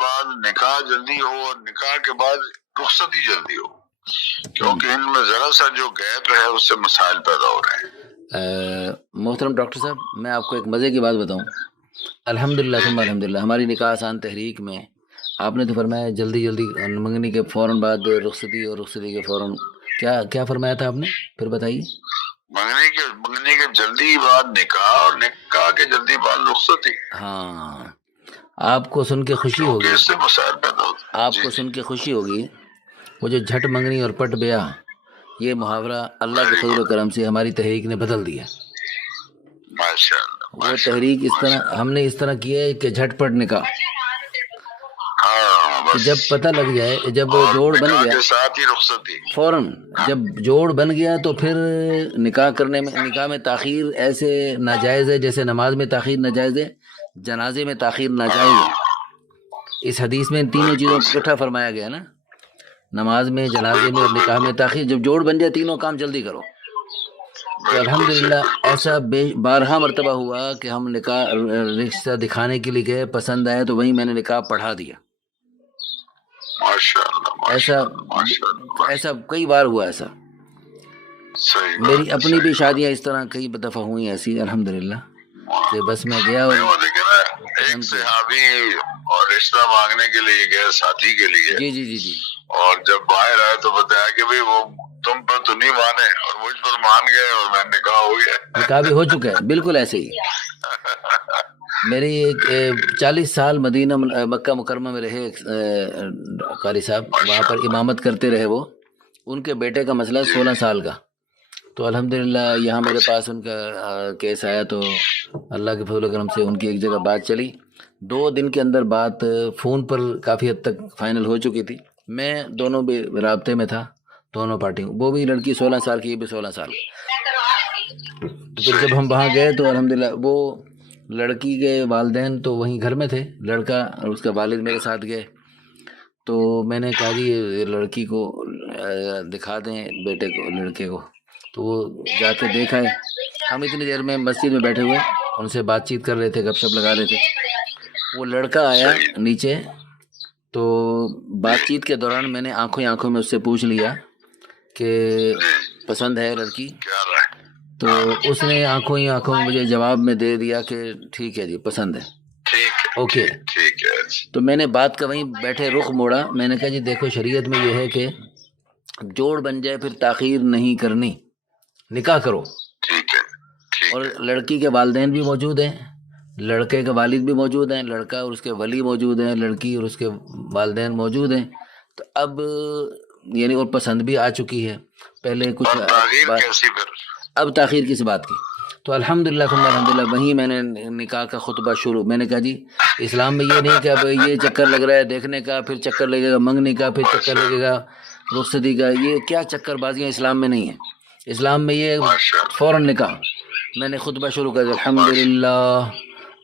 بعد نکاح جلدی ہو اور نکاح کے بعد رخصتی جلدی ہو، کیونکہ ان میں ذرا سا جو گیپ ہے اس سے مسائل پیدا ہو رہے ہیں۔ محترم ڈاکٹر صاحب، میں آپ کو ایک مزے کی بات بتاؤں۔ الحمدللہ ثم الحمدللہ، ہماری نکاح آسان تحریک میں آپ نے تو فرمایا جلدی جلدی منگنی کے فوراً بعد رخصتی اور رخصتی کے فوراً کیا فرمایا تھا آپ نے؟ پھر بتائیے۔ منگنی کے جلدی بعد نکاح اور نکاح کے جلدی بعد رخصتی۔ ہاں، آپ کو سن کے خوشی ہوگی، اس سے مسائل پیدا ہوتے ہیں۔ آپ کو سن کے خوشی ہوگی، وہ جو جھٹ منگنی اور پٹ بیاہ، یہ محاورہ اللہ کے فضل و کرم سے ہماری تحریک نے بدل دیا۔ ماشاءاللہ، وہ تحریک اس طرح ہم نے اس طرح کی ہے کہ جھٹ پٹ نکاح، کہ جب پتہ لگ جائے، جب جوڑ بن گیا ساتھ ہی رخصتی فوراً، جب جوڑ بن گیا تو پھر نکاح کرنے میں، نکاح میں تاخیر ایسے ناجائز ہے جیسے نماز میں تاخیر ناجائز ہے، جنازے میں تاخیر ناجائز ہے۔ اس حدیث میں ان تینوں چیزوں کو اکٹھا فرمایا گیا نا، نماز میں، جنازے میں اور نکاح میں تاخیر۔ جب جوڑ بن جائے تینوں کام جلدی کرو۔ تو الحمدللہ ایسا بارہا مرتبہ ہوا کہ ہم نکاح رشتہ دکھانے کے لیے گئے، پسند آیا تو وہیں میں نے نکاح پڑھا دیا۔ ایسا کئی بار ہوا ایسا۔ میری اپنی بھی شادیاں اس طرح کئی دفعہ ہوئی ایسی الحمدللہ، کہ بس میں گیا اور ایک صحابی اور رشتہ مانگنے کے لیے گئے ساتھی کے لیے، جی جی جی جی، اور جب باہر آئے تو بتایا کہ بھئی وہ تم پر تو نہیں مانے اور مجھ پر مان گئے اور میں نکاح ہو گیا۔ نکاح بھی ہو چکا ہے، بالکل ایسے ہی۔ میری ایک 40 سال مدینہ مکہ مکرمہ میں رہے قاری صاحب، وہاں پر امامت کرتے رہے وہ، ان کے بیٹے کا مسئلہ 16 سال کا، تو الحمدللہ یہاں میرے پاس ان کا کیس آیا تو اللہ کے فضل و کرم سے ان کی ایک جگہ بات چلی، 2 دن کے اندر بات فون پر کافی حد تک فائنل ہو چکی تھی۔ میں دونوں بھی رابطے میں تھا، دونوں پارٹیوں، وہ بھی لڑکی 16 سال کی، یہ بھی 16 سال۔ تو پھر جب ہم وہاں گئے تو الحمدللہ وہ لڑکی کے والدین تو وہیں گھر میں تھے، لڑکا اور اس کا والد میرے ساتھ گئے، تو میں نے کہا جی لڑکی کو دکھا دیں بیٹے کو، لڑکے کو، تو وہ جا کے دیکھا ہے۔ ہم اتنی دیر میں مسجد میں بیٹھے ہوئے ان سے بات چیت کر رہے تھے، گپ شپ لگا رہے تھے، وہ لڑکا آیا نیچے، تو بات چیت کے دوران میں نے آنکھوں میں اس سے پوچھ لیا کہ پسند ہے لڑکی، تو اس نے آنکھوں میں مجھے جواب میں دے دیا کہ ٹھیک ہے جی پسند ہے، اوکے۔ تو میں نے بات کا وہیں بیٹھے رخ موڑا، میں نے کہا جی دیکھو شریعت میں یہ ہے کہ جوڑ بن جائے پھر تاخیر نہیں کرنی، نکاح کرو۔ اور لڑکی کے والدین بھی موجود ہیں، لڑکے کے والد بھی موجود ہیں، لڑکا اور اس کے ولی موجود ہیں، لڑکی اور اس کے والدین موجود ہیں، تو اب یعنی اور پسند بھی آ چکی ہے، پہلے کچھ اب تاخیر کس بات کی۔ تو الحمدللہ وہیں میں نے نکاح کا خطبہ شروع، میں نے کہا جی اسلام میں یہ نہیں کہ اب یہ چکر لگ رہا ہے دیکھنے کا، پھر چکر لگے گا منگنی کا، پھر چکر لگے گا رخصتی کا، یہ کیا چکر بازیاں اسلام میں نہیں ہیں۔ اسلام میں یہ فوراً نکاح۔ میں نے خطبہ شروع کر دیا،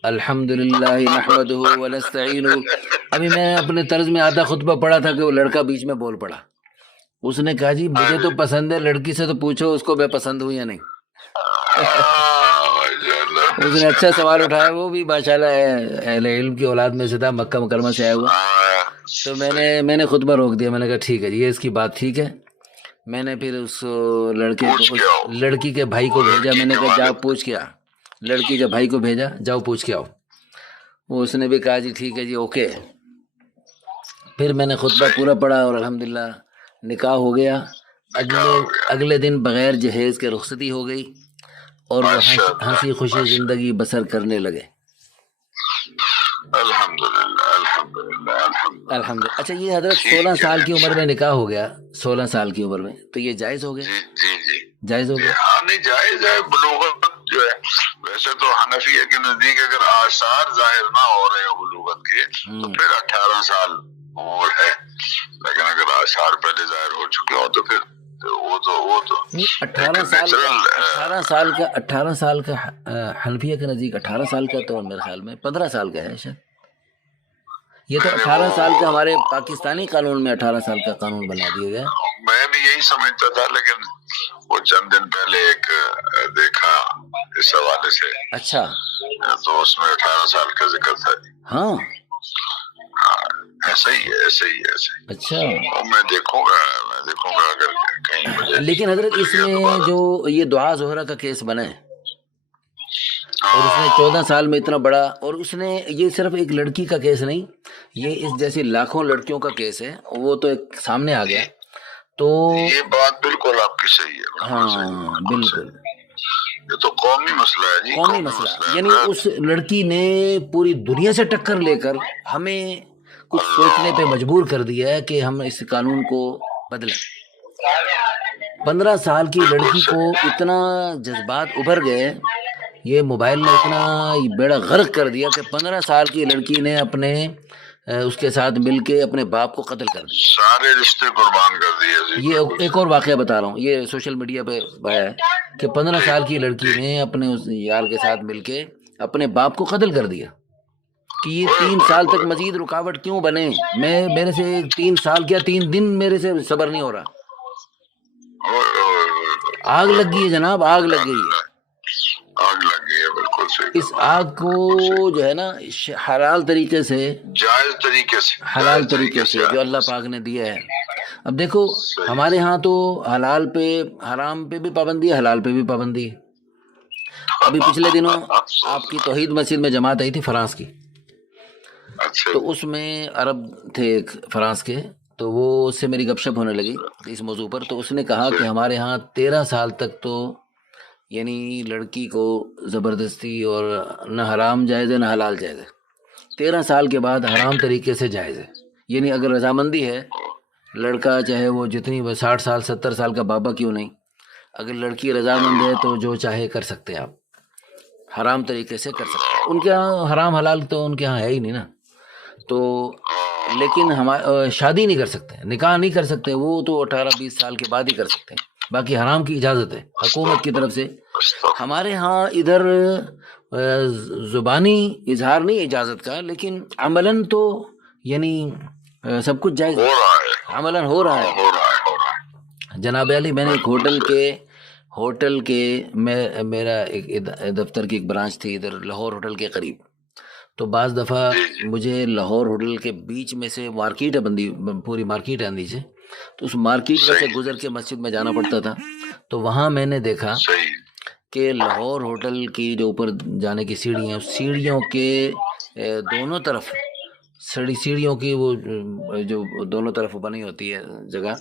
الحمدللہ نحمدہ ونستعینہ۔ ابھی میں اپنے طرز میں آدھا خطبہ پڑھا تھا کہ وہ لڑکا بیچ میں بول پڑا، اس نے کہا جی مجھے تو پسند ہے، لڑکی سے تو پوچھو اس کو میں پسند ہوں یا نہیں۔ اس نے اچھا سوال اٹھایا، وہ بھی ماشاءاللہ اہل علم کی اولاد میں سے تھا، مکہ مکرمہ سے آیا ہوا۔ تو میں نے خطبہ روک دیا، میں نے کہا ٹھیک ہے جی یہ اس کی بات ٹھیک ہے۔ میں نے پھر اس لڑکی کے بھائی کو بھیجا، میں نے کہا جاؤ پوچھ کے آ، لڑکی کے بھائی کو بھیجا، جاؤ پوچھ کے آؤ۔ وہ اس نے بھی کہا جی ٹھیک ہے جی اوکے۔ پھر میں نے خطبہ پورا پڑھا اور الحمدللہ نکاح ہو گیا۔ اگلے دن بغیر جہیز کے رخصتی ہو گئی اور وہ ہنسی خوشی زندگی بسر کرنے لگے۔ الحمدللہ۔ اچھا یہ حضرت 16 سال کی عمر میں نکاح ہو گیا، 16 سال کی عمر میں، تو یہ جائز ہو گیا؟ جی جائز ہو گیا؟ ہاں نہیں جائز ہے، بلوغت جو ہے ویسے تو حنفیہ کے نزدیک اگر آثار ظاہر نہ ہو رہے ہو بلوغت کے تو پھر 18 سال عمر ہے، لیکن اگر آثار پہلے ظاہر ہو چکے ہوں تو پھر وہ تو 18 سال کا حنفیہ کے نزدیک 18 سال کا، تو میرے خیال میں 15 سال کا ہے شاید۔ یہ تو 18 سال کا ہمارے پاکستانی قانون میں 18 سال کا قانون بنا دیا گیا۔ میں بھی یہی سمجھتا تھا، لیکن وہ چند دن پہلے ایک دیکھا اس حوالے سے، اچھا تو اس میں 18 سال کا ذکر تھا۔ ہاں صحیح ہے، صحیح ہے، صحیح ہے۔ اچھا، اور میں دیکھوں گا اگر کہیں مجھے لیکن حضرت اس مل گیا میں دوبارہ۔ جو یہ دعا زہرا کا کیس بنا ہے، اور اس نے 14 سال میں اتنا بڑا، اور اس نے یہ صرف ایک لڑکی کا کیس نہیں، یہ اس جیسی لاکھوں لڑکیوں کا کیس ہے، وہ تو ایک سامنے آ گیا تو یہ بات بالکل آپ کی صحیح ہے، بالکل صحیح ہے، ہاں بالکل بالکل صحیح۔ یہ تو قومی مسئلہ ہے جی، قومی مسئلہ، ہے یعنی نا۔ اس لڑکی نے پوری دنیا سے ٹکر لے کر ہمیں کچھ سوچنے پہ مجبور کر دیا ہے کہ ہم اس قانون کو بدلیں۔ 15 سال کی لڑکی کو اتنا جذبات ابھر گئے، یہ موبائل نے اتنا بیڑا غرق کر دیا کہ 15 سال کی لڑکی نے اپنے اس کے ساتھ مل کے اپنے باپ کو قتل کر دیا۔ سارے رشتے قربان کر دیے جی۔ یہ ایک اور واقعہ بتا رہا ہوں، یہ سوشل میڈیا پہ آیا ہے کہ 15 سال کی لڑکی نے اپنے اس یار کے ساتھ مل کے اپنے باپ کو قتل کر دیا کہ یہ 3 سال تک مزید رکاوٹ کیوں بنے، میرے سے 3 سال کیا 3 دن میرے سے صبر نہیں ہو رہا۔ آگ لگ گئی ہے جناب، آگ لگ گئی ہے، آگ لگ گئی ہے، بالکل صحیح۔ اس آگ کو جو ہے نا حلال طریقے سے، جائز طریقے سے، حلال طریقے سے جو اللہ پاک نے دیا ہے۔ اب دیکھو ہمارے ہاں تو حلال پہ حرام پہ بھی پابندی ہے، حلال پہ بھی پابندی ہے۔ ابھی پچھلے دنوں آپ کی توحید مسجد میں جماعت آئی تھی فرانس کی، اچھا تو اس میں عرب تھے ایک فرانس کے، تو وہ اس سے میری گپ شپ ہونے لگی اس موضوع پر، تو اس نے کہا کہ ہمارے ہاں 13 سال تک تو یعنی لڑکی کو زبردستی، اور نہ حرام جائز ہے نہ حلال جائز ہے، 13 سال کے بعد حرام طریقے سے جائز ہے۔ یعنی اگر رضامندی ہے، لڑکا چاہے وہ جتنی 60 سال 70 سال کا بابا کیوں نہیں، اگر لڑکی رضامند ہے تو جو چاہے کر سکتے ہیں آپ، حرام طریقے سے کر سکتے ہیں۔ ان کے ہاں حرام حلال تو ان کے ہاں ہے ہی نہیں نا، تو لیکن شادی نہیں کر سکتے، نکاح نہیں کر سکتے، وہ تو 18-20 سال کے بعد ہی کر سکتے ہیں، باقی حرام کی اجازت ہے حکومت کی طرف سے۔ ہمارے ہاں ادھر زبانی اظہار نہیں اجازت کا، لیکن عملاً تو یعنی سب کچھ جائز ہو رہا ہے، عملاً ہو رہا ہے۔ ہو رہا ہے، ہو رہا ہے۔ جناب علی، میں نے ایک ہوٹل کے میرا ایک دفتر کی ایک برانچ تھی ادھر لاہور ہوٹل کے قریب، تو بعض دفعہ مجھے لاہور ہوٹل کے بیچ میں سے مارکیٹ ہے بندی، پوری مارکیٹ ہے اندھی سے، تو اس مارکیٹ میں سے گزر کے مسجد میں جانا پڑتا تھا، تو وہاں میں نے دیکھا کہ لاہور ہوٹل کی جو اوپر جانے کی سیڑھی ہیں، اس سیڑھیوں کے دونوں طرف سیڑھیوں کی وہ جو دونوں طرف بنی ہوتی ہے جگہ،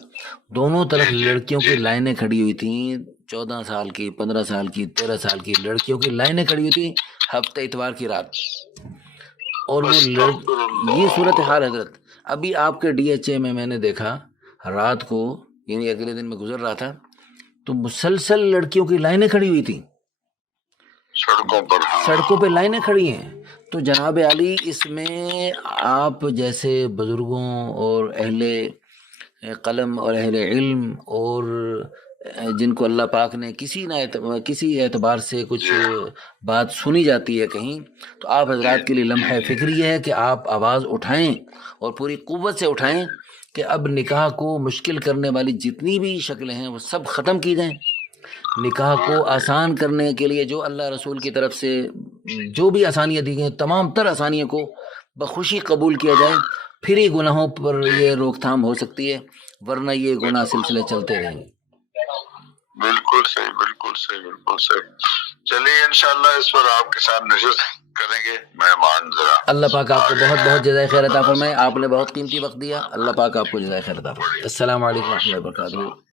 دونوں طرف لڑکیوں کی لائنیں کھڑی ہوئی تھیں، 14 سال کی 15 سال کی 13 سال کی لڑکیوں کی لائنیں کھڑی ہوئی تھیں ہفتہ اتوار کی رات، اور وہ یہ صورتحال حضرت ابھی آپ کے DHA میں نے دیکھا رات کو، یعنی اگلے دن میں گزر رہا تھا تو مسلسل لڑکیوں کی لائنیں کھڑی ہوئی تھیں سڑکوں پہ لائنیں کھڑی ہیں۔ تو جناب علی، اس میں آپ جیسے بزرگوں اور اہل قلم اور اہل علم اور جن کو اللہ پاک نے کسی اعتبار سے کچھ بات سنی جاتی ہے کہیں، تو آپ حضرات کے لیے لمحہ فکری ہے کہ آپ آواز اٹھائیں اور پوری قوت سے اٹھائیں کہ اب نکاح کو مشکل کرنے والی جتنی بھی شکلیں ہیں وہ سب ختم کی جائیں، نکاح کو آسان کرنے کے لیے جو اللہ رسول کی طرف سے جو بھی آسانیاں دی گئی ہیں، تمام تر آسانیوں کو بخوشی قبول کیا جائے، پھر ہی گناہوں پر یہ روک تھام ہو سکتی ہے، ورنہ یہ گناہ سلسلے چلتے رہیں گے۔ بالکل صحیح، بالکل صحیح، بالکل صحیح۔ چلیے انشاءاللہ اس پر آپ کے ساتھ نشست کریں گے مہمان ذرا۔ اللہ پاک آپ کو بہت بہت جزائے خیر عطا فرمائے، آپ نے بہت قیمتی وقت دیا، اللہ پاک آپ کو جزائے خیر عطا فرمائے۔ السلام علیکم و رحمۃ اللہ وبرکاتہ۔